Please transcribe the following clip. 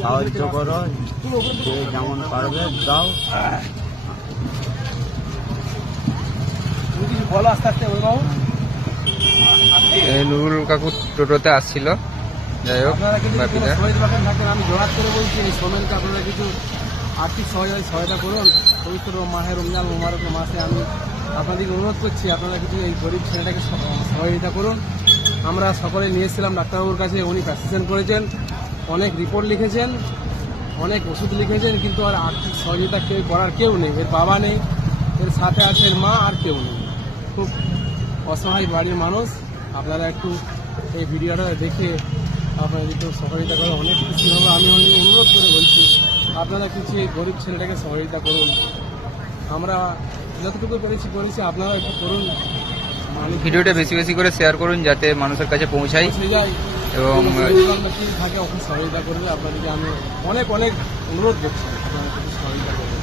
সাহায্য করো, যে যেমন পারবে দাও। বলো আস্তে আস্তে বলবাবু। নুরুল কাকু টোটোতে আসছিল। যাই হোক, আপনারা কিন্তু বাপিদা শহীদ বাগান থাকেন, আমি জোরাত করে বলছি এই সোমেনকে আপনারা কিছু আর্থিক সহায়তা করুন। পবিত্র মাহে রমজান মোবারকের মাসে আমি আপনাদেরকে অনুরোধ করছি, আপনারা কিছু এই গরিব ছেলেটাকে সহযোগিতা করুন। আমরা সকলে নিয়েছিলাম ডাক্তারবাবুর কাছে, উনি প্রেসক্রিপশন করেছেন, অনেক রিপোর্ট লিখেছেন, অনেক ওষুধ লিখেছেন, কিন্তু আর আর্থিক সহযোগিতা করার কেউ নেই। এর বাবা নেই, এর সাথে আছে এর মা, আর কেউ নেই। খুব অসহায় বাড়ির মানুষ। আপনারা একটু এই ভিডিওটা দেখে আপনারা একটু সহযোগিতা করে অনেক খুশি হবে। আমি অনুরোধ করে বলছি, আপনারা কিছু এই গরিব ছেলেটাকে সহযোগিতা করুন। আমরা যতটুকু করেছি আপনারা একটু করুন। ভিডিওটা বেশি বেশি করে শেয়ার করুন যাতে মানুষের কাছে পৌঁছায়। এবং থাকে ওকে সহযোগিতা করবে। আপনাদেরকে আমি অনেক অনেক অনুরোধ করছি, আপনারা কিছু সহযোগিতা করবেন।